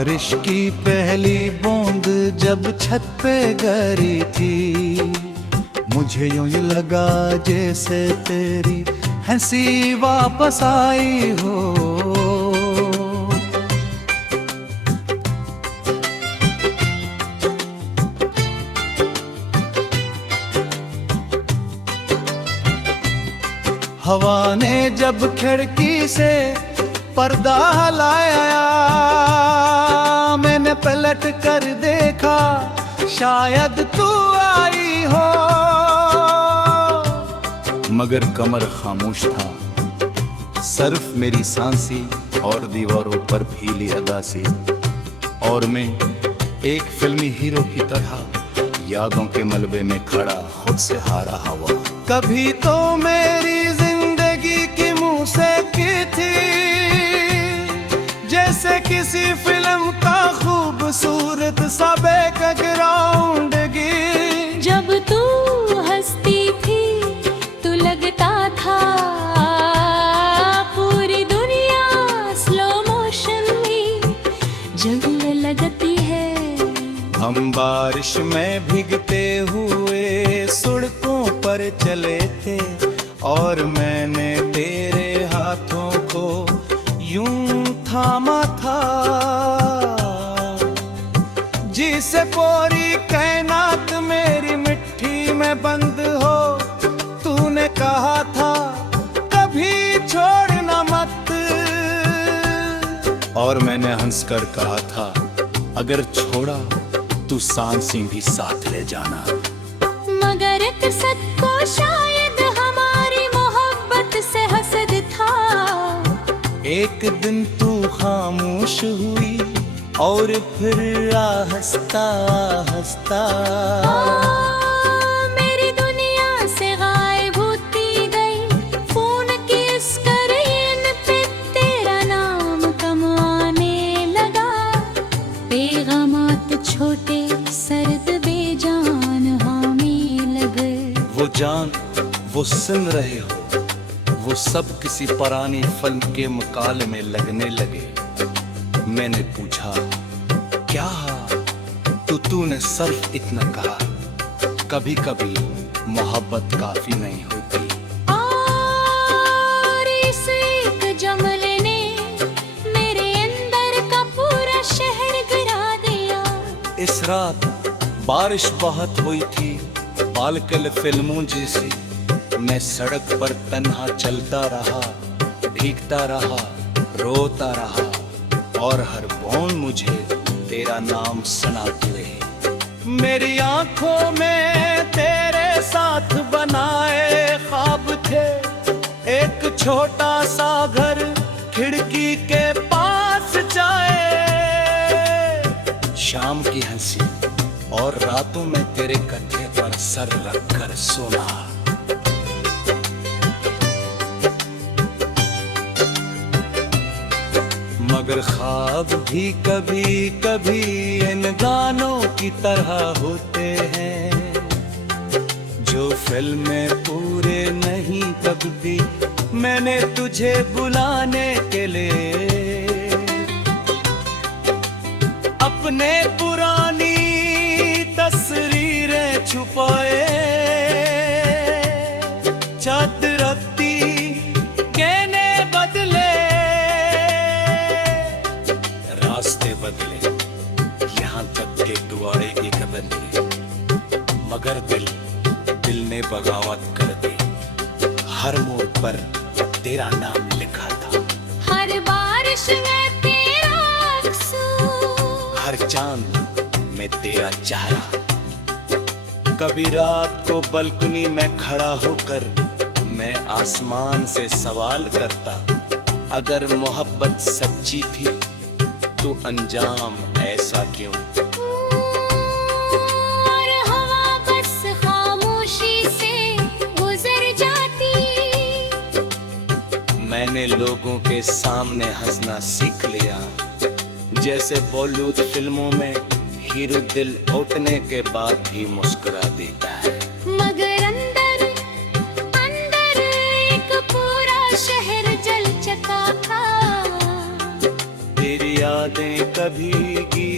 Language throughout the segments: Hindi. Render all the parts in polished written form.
बारिश की पहली बूंद जब छत पे गिरी थी, मुझे यूं ही लगा जैसे तेरी हंसी वापस आई हो। हवा ने जब खिड़की से पर्दा हलाया, मैंने पलट कर देखा, शायद तू आई हो। मगर कमर खामोश था, सिर्फ मेरी सांसें और दीवारों पर भीली अदा से। और मैं एक फिल्मी हीरो की तरह यादों के मलबे में खड़ा खुद से हारा हुआ। कभी तो मेरी जिंदगी की मूसीकी थी, जैसे किसी फिल्म का खूबसूरत सा बैकग्राउंड गी। जब तू हंसती थी तो लगता था पूरी दुनिया स्लो मोशन में जलने लगती है। हम बारिश में भीगते हुए सड़कों पर चले थे, और मैंने तेरे हाथों को यूं थामा था, जिसे पूरी कायनात मेरी मिट्टी में बंद हो। तूने कहा था कभी छोड़ना मत, और मैंने हंसकर कहा था अगर छोड़ा तू सांसें भी साथ ले जाना। मगर एक सच को शायद हमारी मोहब्बत से हसद था। एक दिन तू खामोश हुई और फिर आहिस्ता आहिस्ता मेरी दुनिया से गायब होती गई। फोन की स्क्रीन पे तेरा नाम कम आने लगा। पैगामात छोटे सर्द बेजान हामी लगे। वो जान वो सुन रहे हो, वो सब किसी पुरानी फिल्म के मुकाल में लगने लगे। मैंने पूछा क्या? तो तूने सिर्फ इतना कहा, कभी कभी मोहब्बत काफी नहीं होती। और इस एक जुमले ने मेरे अंदर का पूरा शहर गिरा दिया। इस रात बारिश बहुत हुई थी, बालकल फिल्मों जैसी। मैं सड़क पर तन्हा चलता रहा, भीगता रहा, रोता रहा, और हर बूंद मुझे तेरा नाम सुनाती रही। मेरी आंखों में तेरे साथ बनाए ख्वाब थे, एक छोटा सा घर खिड़की के पास जाए। शाम की हंसी और रातों में तेरे कंधे पर सर रखकर सोना। मगर ख्वाब भी कभी कभी इन गानों की तरह होते हैं, जो फिल्में पूरे नहीं तब भी मैंने तुझे बुलाने के लिए अपने पुरानी तस्वीरें छुपाए। छत रखती कहने बदले, रास्ते बदले, यहाँ तक के दुआरे एक बदले, मगर दिल ने बगावत कर दी। हर मोड़ पर तेरा नाम लिखा था, हर बारिश में तेरा अक्सर, हर चांद में तेरा चेहरा। कभी रात को बालकनी में खड़ा होकर मैं आसमान से सवाल करता, अगर मोहब्बत सच्ची थी तो अंजाम ऐसा क्यों? और हवा बस खामोशी से गुजर जाती। मैंने लोगों के सामने हंसना सीख लिया, जैसे बॉलीवुड फिल्मों में हीरो दिल उठने के बाद भी मुस्कुरा देता है। मगर अंदर अंदर एक पूरा शहर जल चुका था। तेरी यादें कभी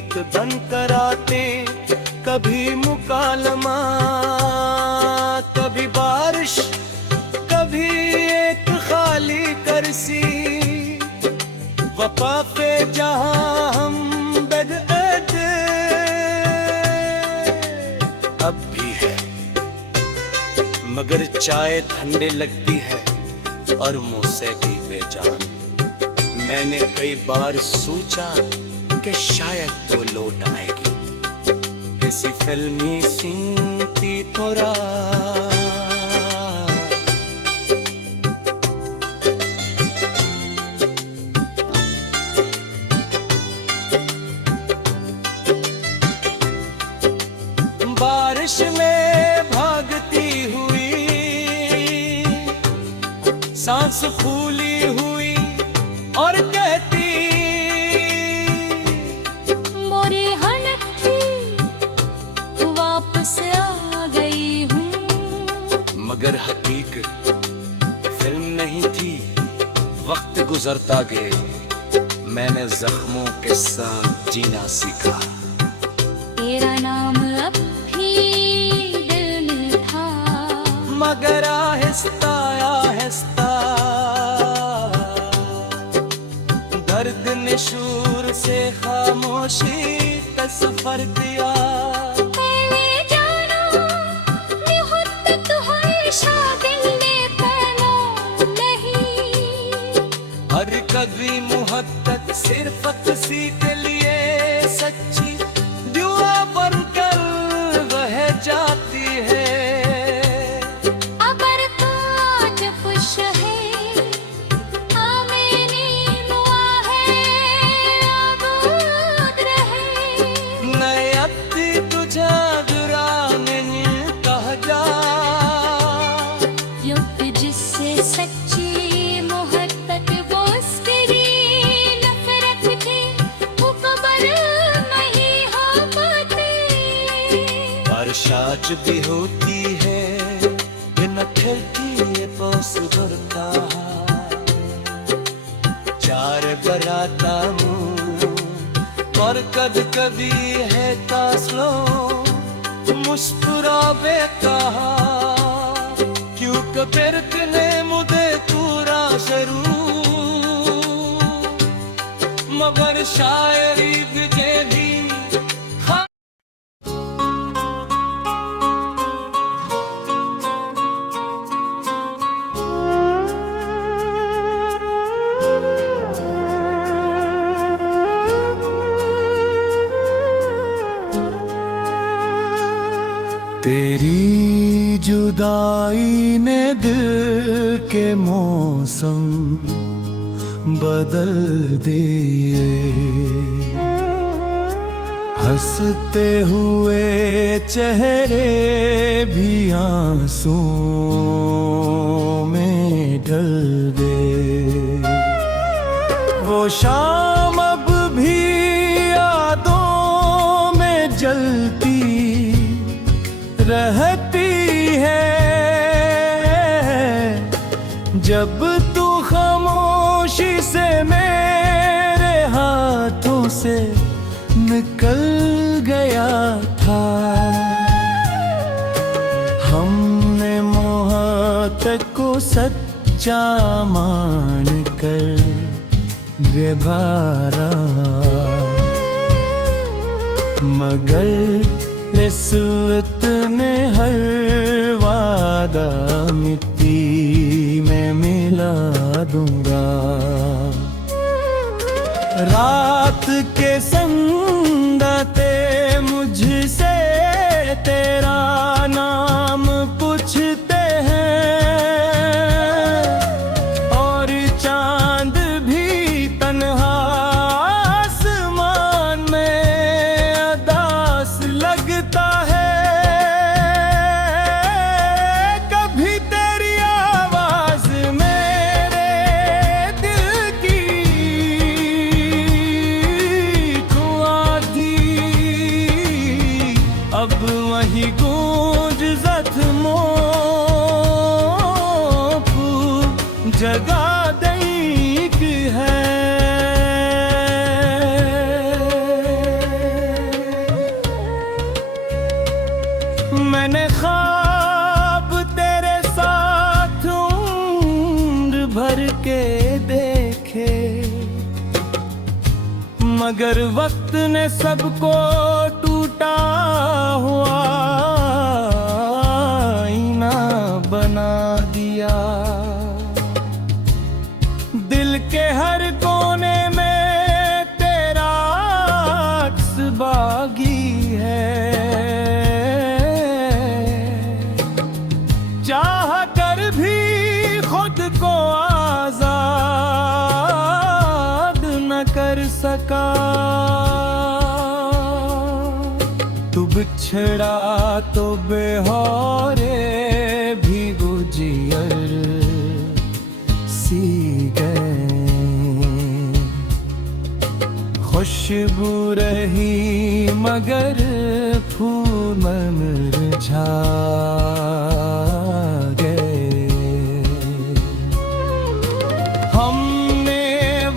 गीत बनकर आते, कभी मुकालमा कभी बारिश, कभी एक खाली कुर्सी। वफा पे जहां हम बेदअदे अब भी है, मगर चाय ठंडे लगती है और मुझसे भी बेजान। मैंने कई बार सोचा कि शायद तो लौट आएगी, किसी फिल्मी सीन की तरह। बारिश में भागती हुई, सांस फूली हुई और कहती, मोरे हनती वापस आ गई हूँ। मगर हकीकत फिल्म नहीं थी, वक्त गुजरता गया, मैंने जख्मों के साथ जीना सीखा। तेरा नाम अब भी दिल में था, मगर आहिस्ता आहिस्ता दर्द ने शूर से खामोशी का सफर किया। पहले जाना निहुत्त है शादिल में पैना नहीं। हर कभी मोहब्बत सिर्फ किसी के लिए सच्ची दुआ बनकर रह जाती है। अगर काज पुश है जिससे सच्ची मोहब्बत वो तेरी नफरत थी, वो कबर नहीं हो पाती। बरसात भी होती है, ये न खिलती ये पास भरता, चार बराता मुँह और कद कभी है तासलो मुस्कुरावे कहा। क्यों कबीरत ने मुझे पूरा जरूर, मगर शायरी तुझे भी तेरी जुदाई ने दिल के मौसम बदल दिए। हंसते हुए चेहरे भी आंसुओं में ढल गए। वो शाम अब भी यादों में जलती रहती है, जब तू खामोशी से मेरे हाथों से निकल गया था। हमने मोहब्बत को सच्चा मान कर निभाया, मगर रिश्वत ने हर वादा मिट्टी में मिला दूंगा। रात के संगते मुझसे तेरा नाम पूछते हैं, और चांद भी तन्हा आसमान में अदास लगता है। कभी तेरी आवाज मेरे दिल की खुआती, अब वही गूंज जख्मों को जगा देक है। मैंने ख्वाब तेरे साथ उम्र भर के देखे, मगर वक्त ने सबको टूटा हुआ आईना बना दिया। दिल के हर कोने में तेरा अक्स बागी है, चाह कर भी खुद को आजाद न कर सका। तू बिछड़ा तो बेहोरे भी गुजियर सी गए, खुशबू रही मगर फूल मुरझा गए। हमने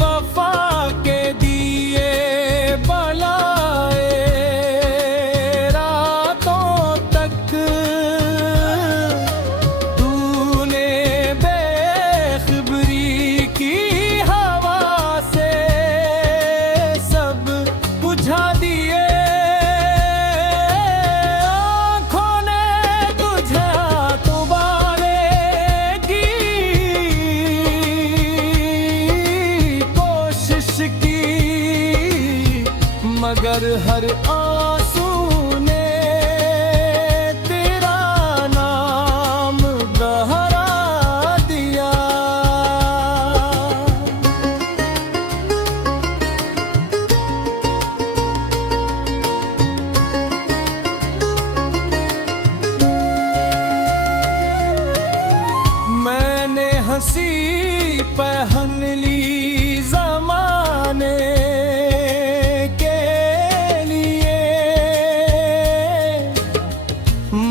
वफा के दिए बलाए रातों तक, तूने बेखबरी की हवा से सब बुझा दिए। आँखों ने तुझे तो बालेगी कोशिश की, मगर हर आंसू ने तेरा नाम गहरा दिया। मैंने हंसी पहन ली जमाने के लिए,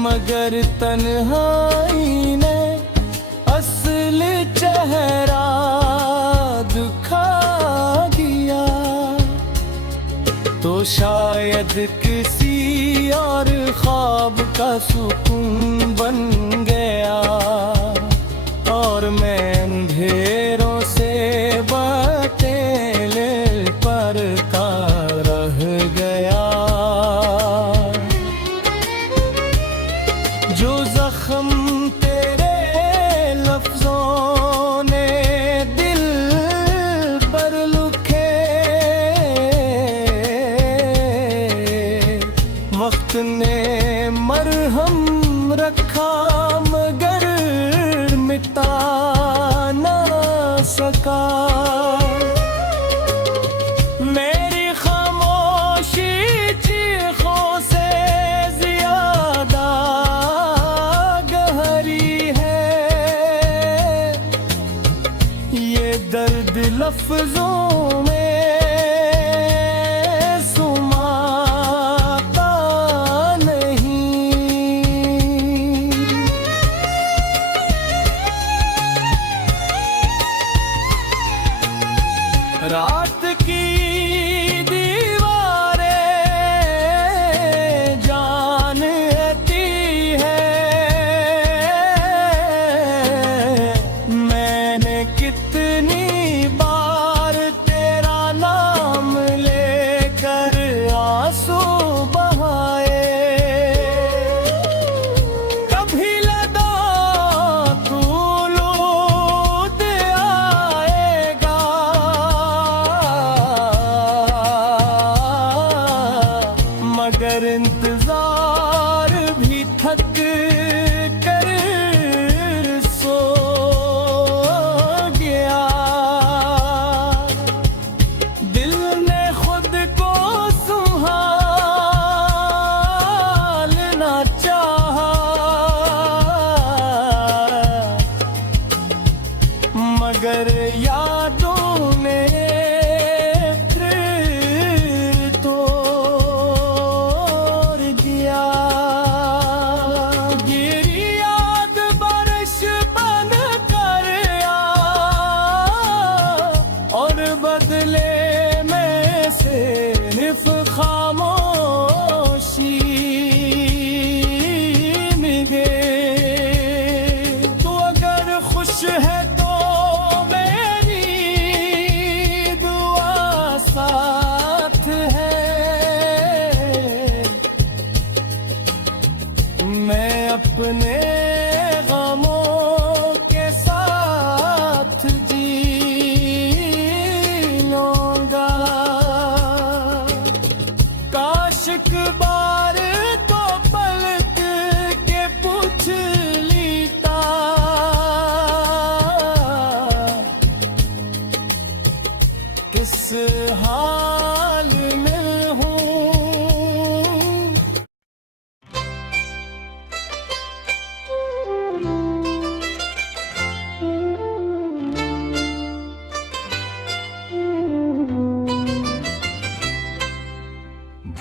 मगर तन्हाई ने असल चेहरा दिखा दिया। तो शायद किसी और ख्वाब का सुकून बन गया, और मैं अंधेरों से बतेले पर का रह गया। जो जख्म तेरे लफ्जों ने दिल पर लिखे, वक्त ने मरहम रखा मगर मिटा ना सका। मेरी खामोशी चीखों से ज्यादा गहरी है, ये दर्द लफ्जों में सुमाता नहीं। रात की दीवारें जानती है, मैंने कितनी बार तेरा नाम लेकर आंसू बहाए। कभी लदा तू लौट आएगा, मगर इंतजार भी थक कर सो गया। दिल ने खुद को संभालना चाहा, मगर यादों ने फिर तोड़ दिया।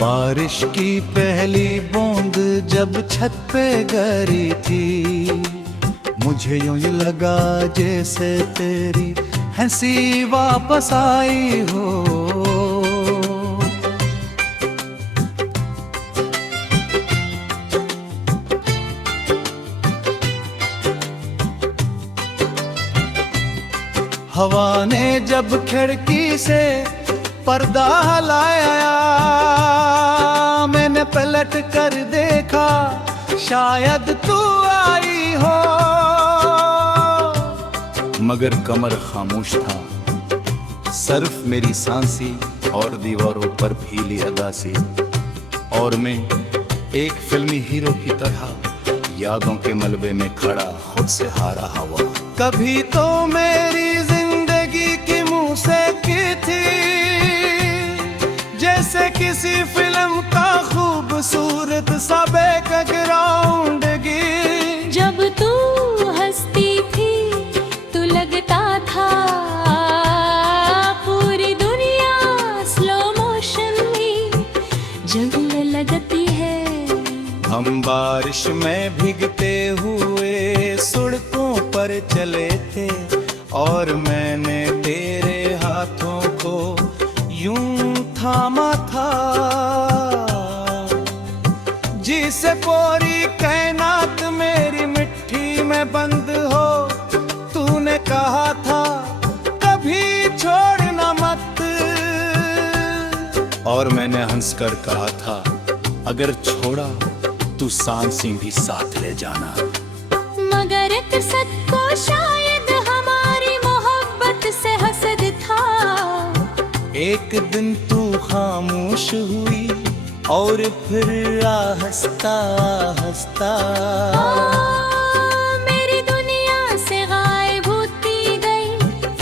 बारिश की पहली बूंद जब छत पे गिरी थी, मुझे यूं ही लगा जैसे तेरी हंसी वापस आई हो। हवा ने जब खिड़की से पर्दा हलाया, मैंने पलट कर देखा शायद तू आई हो, मगर कमर खामोश था, सिर्फ मेरी सांसी और दीवारों पर भीली अदा सी। और मैं एक फिल्मी हीरो की तरह यादों के मलबे में खड़ा खुद से हारा हवा। कभी तो मेरी जिंदगी की मूसीकी थी जैसे किसी फिल्म का खूबसूरत सा बैकग्राउंड गी। जब तू हंसती थी तो लगता था पूरी दुनिया स्लो मोशन में जलने लगती है। हम बारिश में भीगते हुए सड़कों पर चले थे और मैंने तेरे हाथों को यूं थामा था जिसे पूरी कायनात मेरी मिट्टी में बंद हो। तूने कहा था कभी छोड़ना मत, और मैंने हंसकर कहा था अगर छोड़ा तू सांसें भी साथ ले जाना। मगर एक सच को शायद हमारी मोहब्बत से हसद था। एक दिन तू खामोश हुई और फिर हंसता हंसता मेरी दुनिया से गायब होती गई।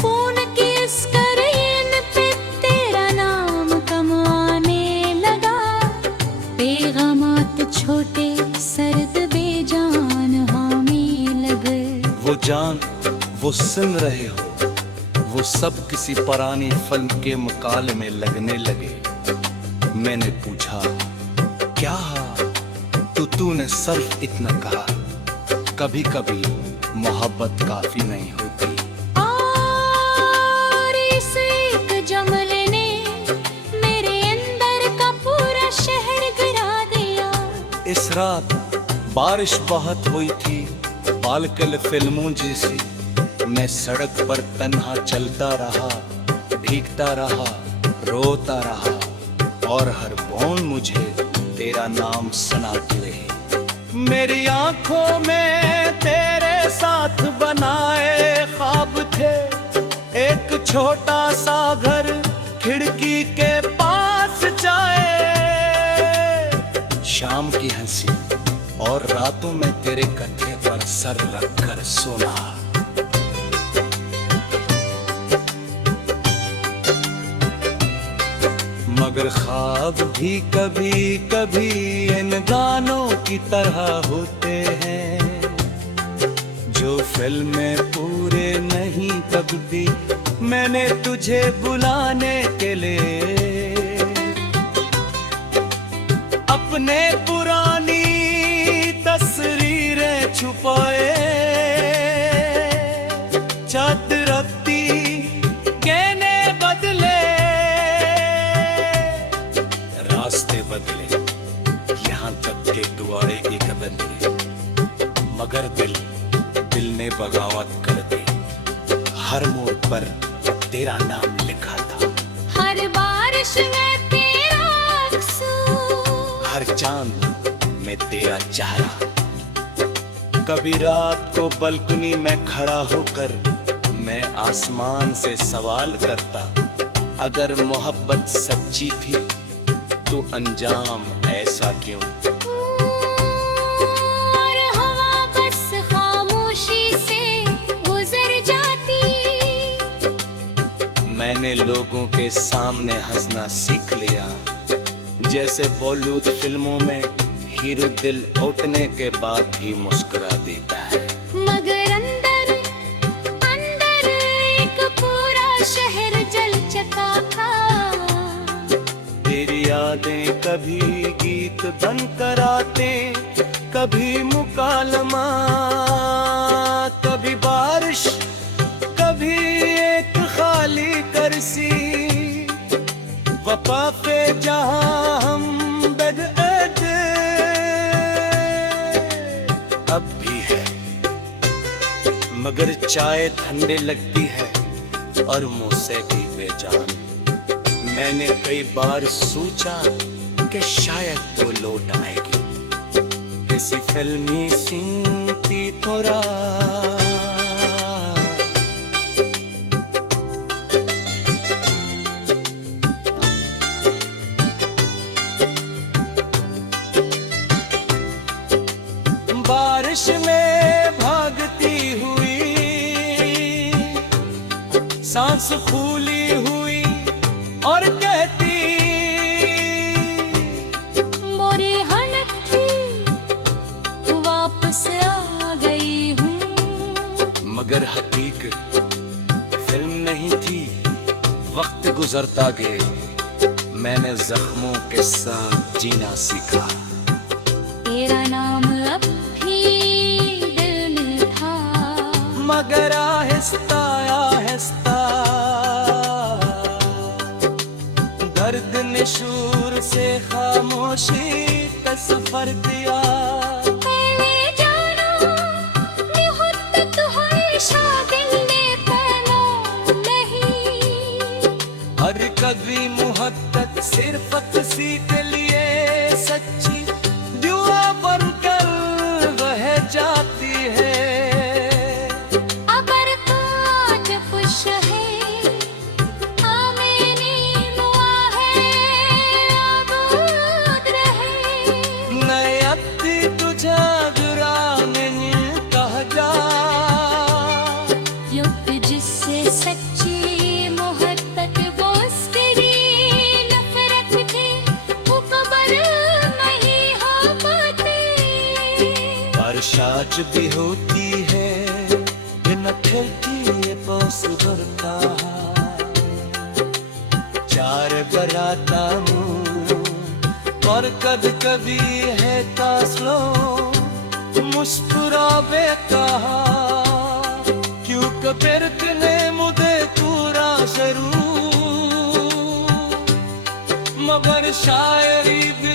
फोन की स्क्रीन पे तेरा नाम कम आने लगा। पैगामात छोटे सर्द बेजान हामी लगे। वो जान वो सुन रहे हो, वो सब किसी पुरानी फिल्म के मुकाले में लगने लगे। मैंने पूछा क्या तो तूने सिर्फ इतना कहा कभी कभी मोहब्बत काफी नहीं होती। और इस एक जुमले ने मेरे अंदर का पूरा शहर गिरा दिया। इस रात बारिश बहुत हुई थी, बालकल फिल्मों जैसी। मैं सड़क पर तन्हा चलता रहा, भीगता रहा, रोता रहा, और हर बूंद मुझे तेरा नाम सुनाती रही। मेरी आंखों में तेरे साथ बनाए ख्वाब थे, एक छोटा सा घर खिड़की के पास जाए। शाम की हंसी और रातों में तेरे कंधे पर सर रखकर सोना। मगर ख्वाब भी कभी कभी इन गानों की तरह होते हैं जो फिल्में पूरे नहीं तब भी मैंने तुझे बुलाने के लिए अपने पुरानी तस्वीरें छुपाए। छत रखती कहने बदले, रास्ते बदले, यहाँ तक के दुआरे एक बदले, मगर दिल ने बगावत कर दी। हर मोड़ पर तेरा नाम लिखा था, हर बारिश में तेरा अक्सर, हर चांद में तेरा चेहरा। कभी रात को बालकनी में खड़ा होकर मैं आसमान से सवाल करता, अगर मोहब्बत सच्ची थी तो अंजाम ऐसा क्यों। और हवा बस खामोशी से गुजर जाती। मैंने लोगों के सामने हंसना सीख लिया, जैसे बॉलीवुड फिल्मों में हीरो दिल उठने के बाद भी मुस्कुरा देता है। मगर अंदर अंदर एक पूरा शहर जल चुका था। तेरी यादें कभी गीत बनकर आते, कभी मुकालमा, कभी बारिश, कभी एक खाली करसी। वफा पे जहां हम बेदर्द अब भी है, मगर चाय ठंडे लगती है और मुझसे भी बेजान। मैंने कई बार सोचा कि शायद तो लौट आएगी, किसी फिल्मी सीन की तरह। बारिश में भागती हुई, सांस फूली हुई और कहती, मोरे हनकी वापस आ गई हूँ। मगर हकीकत फिल्म नहीं थी, वक्त गुजरता गया, मैंने जख्मों के साथ जीना सीखा। तेरा नाम अब भी दिल में था, मगर आहिस्ता आहिस्ता दर्द ने शूर से खामोशी का सफर किया। पहले जाना निहुत्त है शादिल ने पैमां नहीं। हर कभी मोहब्बत सिर्फ किसी के लिए सच्ची दुआ बनकर रह जाती है। अगर कांच खुश है, आमेनी मुआ है, आबाद रहे। मैं अति तुझे गुराने कह जा, युग जिससे सच्ची मोहब्बत वो तेरी नफरत थी, वो कबर नहीं हो पाती। बारिश भी होती है, न खिलती ये पास भरता, चार बराता हूँ और कद कभी है तासलो मुस्कुरावे कहा। क्यों कबर ने मुझे पूरा जरूर, मगर शायरी भी